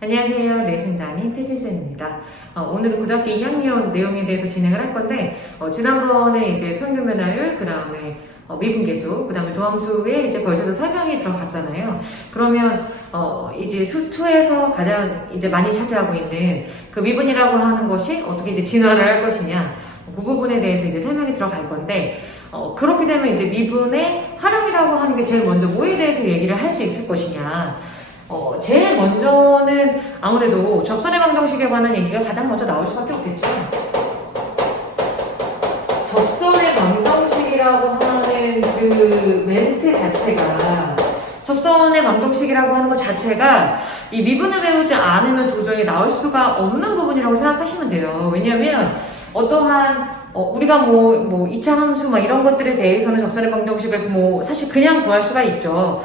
안녕하세요. 내신단인 태진쌤입니다. 오늘은 고등학교 2학년 내용에 대해서 진행을 할 건데, 지난번에 이제 평균 변화율, 그 다음에 미분계수, 그 다음에 도함수에 이제 걸쳐서 설명이 들어갔잖아요. 그러면, 이제 수2에서 가장 이제 많이 차지하고 있는 그 미분이라고 하는 것이 어떻게 이제 진화를 할 것이냐, 그 부분에 대해서 이제 설명이 들어갈 건데, 그렇게 되면 이제 미분의 활용이라고 하는 게 제일 먼저 뭐에 대해서 얘기를 할 수 있을 것이냐. 제일 먼저는 아무래도 접선의 방정식에 관한 얘기가 가장 먼저 나올 수밖에 없겠죠. 접선의 방정식이라고 하는 그 멘트 자체가, 접선의 방정식이라고 하는 것 자체가 이 미분을 배우지 않으면 도저히 나올 수가 없는 부분이라고 생각하시면 돼요. 왜냐하면 어떠한 우리가 뭐 2차 함수 막 이런 것들에 대해서는 접선의 방정식을 사실 그냥 구할 수가 있죠.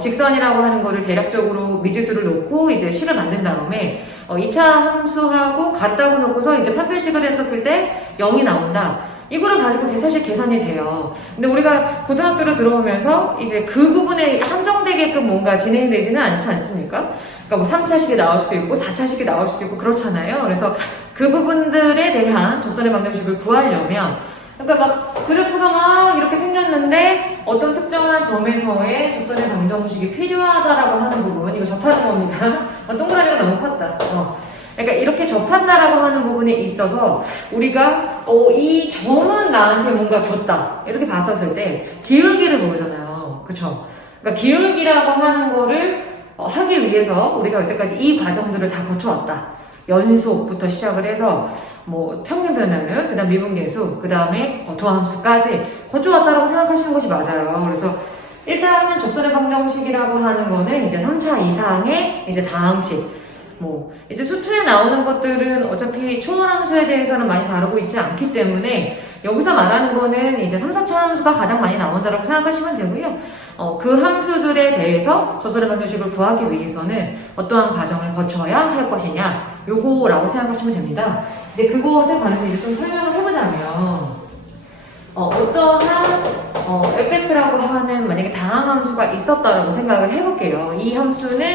직선이라고 하는 거를 대략적으로 미지수를 놓고 이제 식을 만든 다음에 2차 함수하고 같다고 놓고서 이제 판별식을 했었을 때 0이 나온다. 이거를 가지고 사실 계산이 돼요. 근데 우리가 고등학교로 들어오면서 이제 그 부분에 한정되게끔 뭔가 진행되지는 않지 않습니까? 그러니까 뭐 3차식이 나올 수도 있고 4차식이 나올 수도 있고 그렇잖아요. 그래서 그 부분들에 대한 접선의 방정식을 구하려면, 그러니까 막 그래프가 막 이렇게 생겼는데 어떤 특정한 점에서의 접선의 방정식이 필요하다라고 하는 부분, 이거 접하는 겁니다. 동그라미가 너무 컸다. 그러니까 이렇게 접한다라고 하는 부분에 있어서 우리가 이 점은 나한테 뭔가 줬다 이렇게 봤었을 때 기울기를 보잖아요. 그쵸? 그러니까 기울기라고 하는 거를 하기 위해서 우리가 여태까지 이 과정들을 다 거쳐왔다. 연속부터 시작을 해서 뭐 평균 변화율, 그 다음 미분계수, 그 다음에 도함수까지 거쳐왔다라고 생각하시는 것이 맞아요. 그래서 일단은 접선의 방정식이라고 하는 거는 이제 3차 이상의 이제 다항식, 이제 수2에 나오는 것들은 어차피 초월함수에 대해서는 많이 다루고 있지 않기 때문에 여기서 말하는 거는 이제 3, 4차 함수가 가장 많이 나온다고 생각하시면 되고요. 그 함수들에 대해서 접선의 방정식을 구하기 위해서는 어떠한 과정을 거쳐야 할 것이냐, 요거라고 생각하시면 됩니다. 이제 그것에 관해서 이제 좀 설명을 해보자면, 어떠한 fx라고 하는 만약에 다항함수가 있었다라고 생각을 해볼게요. 이 함수는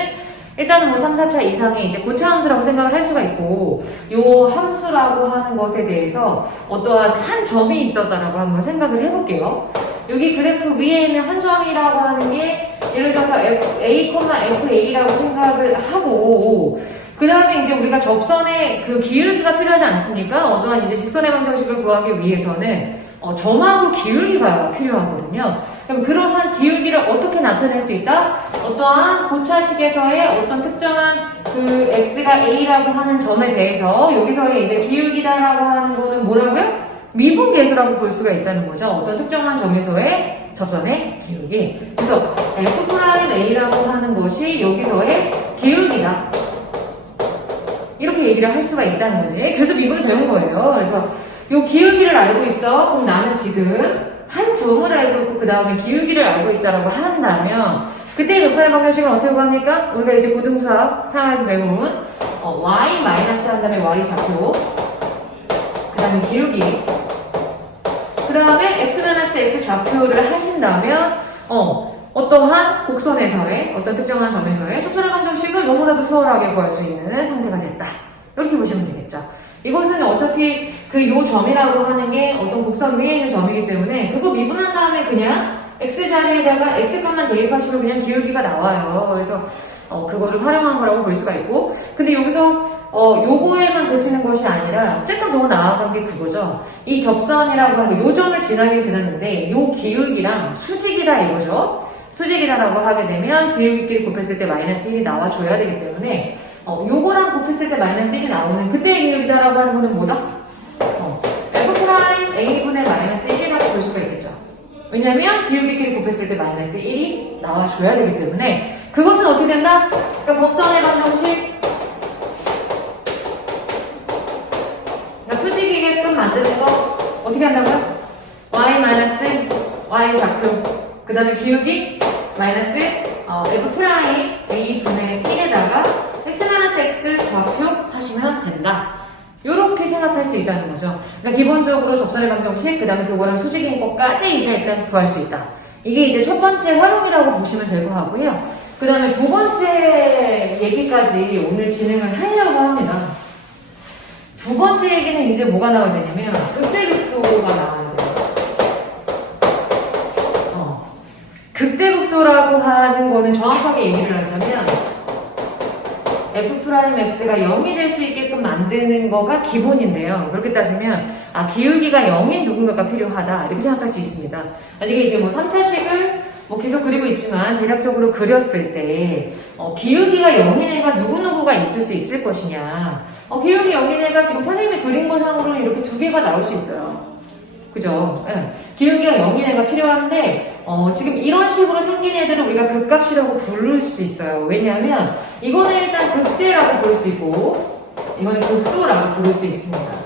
일단은 3, 4차 이상의 이제 고차 함수라고 생각을 할 수가 있고, 요 함수라고 하는 것에 대해서 어떠한 한 점이 있었다라고 한번 생각을 해볼게요. 여기 그래프 위에 있는 한 점이라고 하는 게 예를 들어서 A, FA라고 생각을 하고, 그 다음에 이제 우리가 접선의 그 기울기가 필요하지 않습니까? 어떠한 이제 직선의 방정식을 구하기 위해서는 점하고 기울기가 필요하거든요. 그럼 그러한 기울기를 어떻게 나타낼 수 있다? 어떠한 고차식에서의 어떤 특정한 그 x가 a라고 하는 점에 대해서 여기서의 이제 기울기다라고 하는 거는 뭐라고요? 미분계수라고 볼 수가 있다는 거죠. 어떤 특정한 점에서의 접선의 기울기. 그래서 f'a라고 하는 것이 여기서의 기울기다. 이렇게 얘기를 할 수가 있다는 거지. 그래서 미분을 배운 거예요. 그래서 요 기울기를 알고 있어. 그럼 나는 지금 한 점을 알고 있고 그 다음에 기울기를 알고 있다라고 한다면 그때 접선의 방정식은 어떻게 구합니까? 우리가 이제 고등수학 상황에서 배운 y 마이너스 한 다음에 y 좌표, 그 다음에 기울기, 그 다음에 x 좌표를 하신다면 어떠한 곡선에서의 어떤 특정한 점에서의 접선의 방정식을 너무나도 수월하게 구할 수 있는 상태가 됐다. 이렇게 보시면 되겠죠. 이것은 어차피 그 요 점이라고 하는 게 어떤 곡선 위에 있는 점이기 때문에 그거 미분한 다음에 그냥 x 자리에다가 x값만 대입하시면 그냥 기울기가 나와요. 그래서 그거를 활용한 거라고 볼 수가 있고, 근데 여기서 요거에만 그치는 것이 아니라 조금 더 나아간 게 그거죠. 이 접선이라고 하는 요 점을 지났는데 요 기울기랑 수직이다 이거죠. 수직이다라고 하게 되면 기울기끼리 곱했을 때 마이너스 1이 나와줘야 되기 때문에 요거랑 곱했을 때 마이너스 1이 나오는 그때의 기울기다라고 하는 거는 뭐다? f'a분의 마이너스 1이라고 볼 수가 있겠죠. 왜냐면 기울기끼리 곱했을 때 마이너스 1이 나와줘야 되기 때문에 그것은 어떻게 된다? 그러니까 접선의 방정식, 그러니까 수직이게끔 만드는 거 어떻게 한다고요? y 마이너스 y 좌표, 그 다음에 기울기 마이너스 f'a분의 1에다가 x 좌표 하시면 된다. 이렇게 생각할 수 있다는 거죠. 그러니까 기본적으로 접선의 방정식, 그 다음에 그거랑 수직인 것까지 이제 일단 구할 수 있다. 이게 이제 첫 번째 활용이라고 보시면 될 것 같고요. 그 다음에 두 번째 얘기까지 오늘 진행을 하려고 합니다. 두 번째 얘기는 이제 뭐가 나와야 되냐면 극대극소가 나와야 돼요. 극대극소라고 하는 거는 정확하게 얘기를 하자면 F'X가 0이 될 수 있게끔 만드는 거가 기본인데요. 그렇게 따지면 기울기가 0인 누군가가 필요하다 이렇게 생각할 수 있습니다. 이게 이제 뭐 3차식을 계속 그리고 있지만 대략적으로 그렸을 때 기울기가 0인 애가 누구누구가 있을 수 있을 것이냐. 기울기 0인 애가 지금 선생님이 그린 것상으로는 이렇게 두 개가 나올 수 있어요. 그죠? 네. 기울기가 0인 애가 필요한데 지금 이런 식으로 생긴 애들을 우리가 극값이라고 부를 수 있어요. 왜냐하면 이거는 일단 극대라고 부를 수 있고 이거는 극소라고 부를 수 있습니다.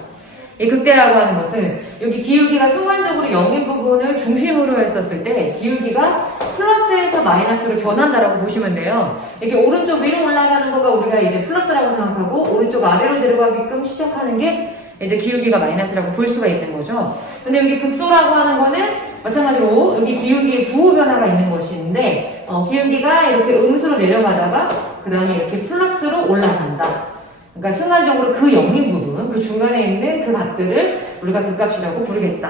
이 극대라고 하는 것은 여기 기울기가 순간적으로 0인 부분을 중심으로 했었을 때 기울기가 플러스에서 마이너스로 변한다라고 보시면 돼요. 이렇게 오른쪽 위로 올라가는 거가 우리가 이제 플러스라고 생각하고 오른쪽 아래로 내려가게끔 시작하는 게 이제 기울기가 마이너스라고 볼 수가 있는 거죠. 근데 여기 극소라고 하는 거는 마찬가지로 여기 기울기의 부호 변화가 있는 것인데 기울기가 이렇게 음수로 내려가다가 그 다음에 이렇게 플러스로 올라간다. 그러니까 순간적으로 그 0인 부분, 그 중간에 있는 그 값들을 우리가 극값이라고 부르겠다.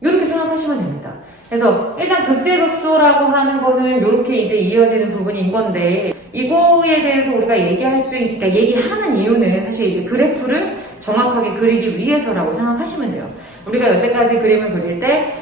이렇게 생각하시면 됩니다. 그래서 일단 극대극소라고 하는 거는 이렇게 이제 이어지는 부분인 건데 이거에 대해서 우리가 얘기할 수 있다, 얘기하는 이유는 사실 이제 그래프를 정확하게 그리기 위해서라고 생각하시면 돼요. 우리가 여태까지 그림을 그릴 때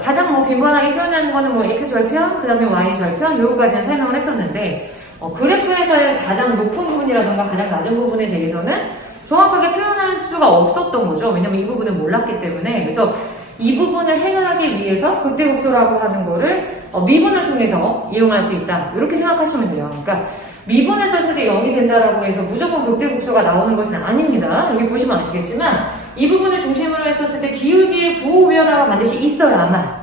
가장 빈번하게 표현하는 거는 x절편, 그 다음에 y절편 요거까지는 설명을 했었는데 그래프에서의 가장 높은 부분이라던가 가장 낮은 부분에 대해서는 정확하게 표현할 수가 없었던 거죠. 왜냐면 이 부분을 몰랐기 때문에. 그래서 이 부분을 해결하기 위해서 극대극소라고 하는 거를 미분을 통해서 이용할 수 있다. 이렇게 생각하시면 돼요. 그러니까 미분을 썼을 때 0이 된다라고 해서 무조건 극대극소가 나오는 것은 아닙니다. 여기 보시면 아시겠지만 이 부분을 중심으로 했었을 때 기울기의 부호 변화가 반드시 있어야만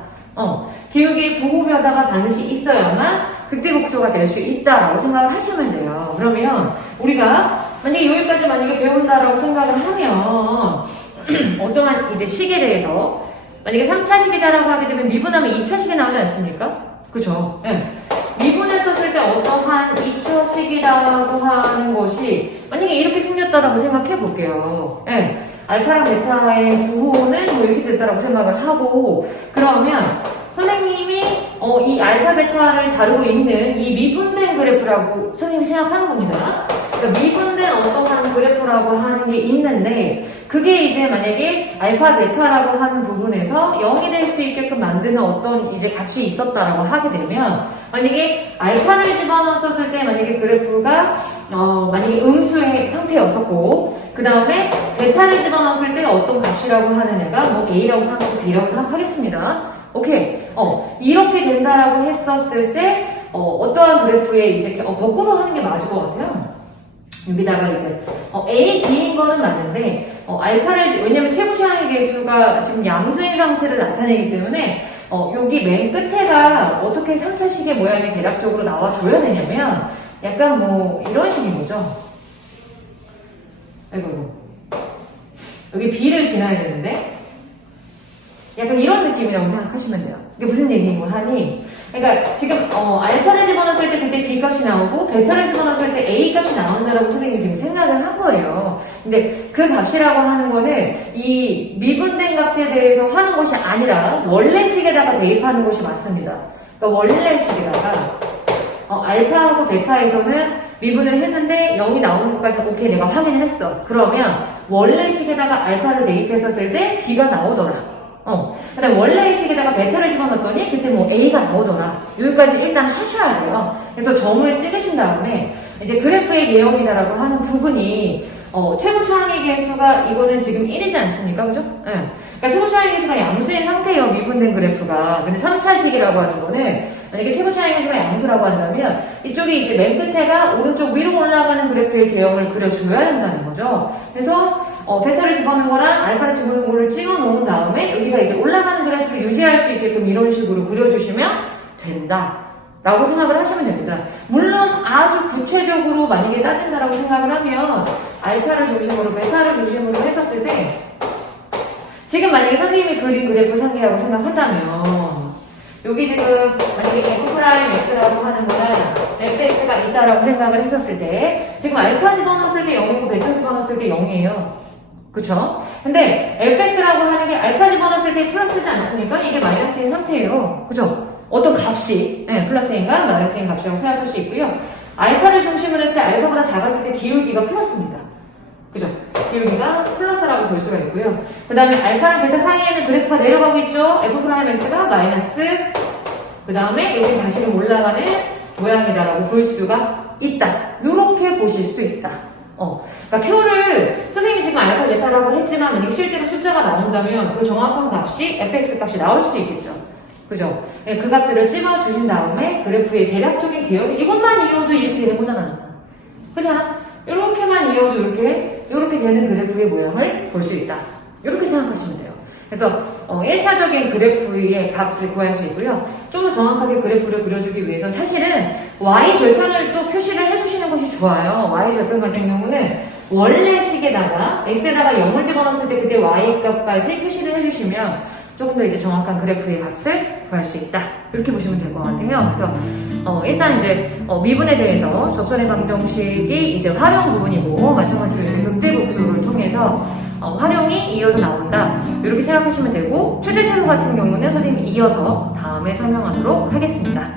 기울기의 부호 변화가 반드시 있어야만 극대극소가 될 수 있다라고 생각을 하시면 돼요. 그러면 우리가 만약에 여기까지 배운다라고 생각을 하면 어떠한 이제 식에 대해서 만약에 3차식이다라고 하게 되면 미분하면 2차식이 나오지 않습니까? 그죠? 네. 미분했었을 때 어떠한 2차식이라고 하는 것이 만약에 이렇게 생겼다라고 생각해 볼게요. 네. 알파랑 베타의 부호는 이렇게 됐다라고 생각을 하고 그러면 선생님이 이 알파 베타를 다루고 있는 이 미분된 그래프라고 선생님이 생각하는 겁니다. 그러니까 미분된 어떠한 그래프라고 하는 게 있는데 그게 이제 만약에 알파 베타라고 하는 부분에서 0이 될 수 있게끔 만드는 어떤 이제 값이 있었다라고 하게 되면 만약에 알파를 집어넣었을 때 만약에 그래프가 만약에 음수의 상태였었고 그 다음에 베타를 집어넣었을 때 어떤 값이라고 하는 애가 A라고 생각하고 B라고 생각하겠습니다. 오케이. 이렇게 된다라고 했었을 때 어떠한 그래프에 이제 거꾸로 하는 게 맞을 것 같아요. 여기다가 이제 A, B인 거는 맞는데 왜냐면 최고 최하의 개수가 지금 양수인 상태를 나타내기 때문에 여기 맨 끝에가 어떻게 3차식의 모양이 대략적으로 나와줘야 되냐면 약간 이런 식인 거죠. 아이고 여기 B를 지나야 되는데 약간 이런 느낌이라고 생각하시면 돼요. 이게 무슨 얘기인 거 하니? 그러니까 지금 알파를 집어넣었을 때 그때 B 값이 나오고 베타를 집어넣었을 때 A 값이 나온다라고 선생님이 지금 생각을 한 거예요. 근데 그 값이라고 하는 거는 이 미분된 값에 대해서 하는 것이 아니라 원래식에다가 대입하는 것이 맞습니다. 그러니까 원래식에다가 알파하고 베타에서는 미분을 했는데 0이 나오는 것까지 오케이 내가 확인을 했어. 그러면 원래식에다가 알파를 대입했었을 때 B가 나오더라. 그 다음에 원래의 식에다가 베타를 집어넣었더니 그때 A가 나오더라. 여기까지 일단 하셔야 돼요. 그래서 점을 찍으신 다음에 이제 그래프의 내용이다라고 하는 부분이 최고 최하의 개수가 이거는 지금 1이지 않습니까? 그죠? 네. 그러니까 최고 최하의 개수가 양수인 상태예요. 미분된 그래프가. 근데 3차식이라고 하는 거는 만약에 최고 최하의 개수가 양수라고 한다면 이쪽이 이제 맨 끝에가 오른쪽 위로 올라가는 그래프의 대형을 그려줘야 된다는 거죠. 그래서 베타를 집어넣은 거랑 알파를 집어넣은 거를 찍어 놓은 다음에 여기가 이제 올라가는 그래프를 유지할 수 있게끔 이런 식으로 그려주시면 된다 라고 생각을 하시면 됩니다. 물론 아주 구체적으로 만약에 따진다라고 생각을 하면 알파를 중심으로 베타를 중심으로 했었을 때 지금 만약에 선생님이 그린 그래프 상이라고 생각한다면 여기 지금 만약에 f 프라임 x라고 하는 거는 fx가 있다라고 생각을 했었을 때 지금 알파 집어넣었을 때 0이고 베타 집어넣었을 때 0이에요. 그쵸? 근데 fx라고 하는 게 알파 집어넣었을 때 플러스지 않습니까? 이게 마이너스인 상태예요. 그죠? 어떤 값이 플러스인가 마이너스인 값이라고 생각할 수 있고요. 알파를 중심으로 했을 때 알파보다 작았을 때 기울기가 플러스입니다. 그죠? 기울기가 플러스라고 볼 수가 있고요. 그 다음에 알파랑 베타 사이에는 그래프가 내려가고 있죠? f'x가 마이너스, 그 다음에 여기 다시금 올라가는 모양이다라고 볼 수가 있다. 이렇게 보실 수 있다. 그러니까 표를 선생님이 지금 알파 베타라고 했지만 만약 실제로 숫자가 나온다면 그 정확한 값이 fx 값이 나올 수 있겠죠. 그죠? 네, 그 값들을 집어주신 다음에 그래프의 대략적인 개요 이것만 이어도 이렇게 되는 거잖아. 그렇잖아? 이렇게만 이어도 이렇게 되는 그래프의 모양을 볼 수 있다. 이렇게 생각하시면 돼요. 그래서 1차적인 그래프의 값을 구할 수 있고요. 좀 더 정확하게 그래프를 그려주기 위해서 사실은 y절편을 또 표시를 해주시는 것이 좋아요. y절편 같은 경우는 원래 식에다가 x에다가 0을 집어넣었을 때 그때 y 값까지 표시를 해주시면 조금 더 이제 정확한 그래프의 값을 구할 수 있다. 이렇게 보시면 될 것 같아요. 그래서 일단 이제 미분에 대해서 접선의 방정식이 이제 활용 부분이고 마찬가지로 이제 극대복수를 통해서 활용이 이어서 나온다. 이렇게 생각하시면 되고 최대시험 같은 경우는 선생님이 이어서 다음에 설명하도록 하겠습니다.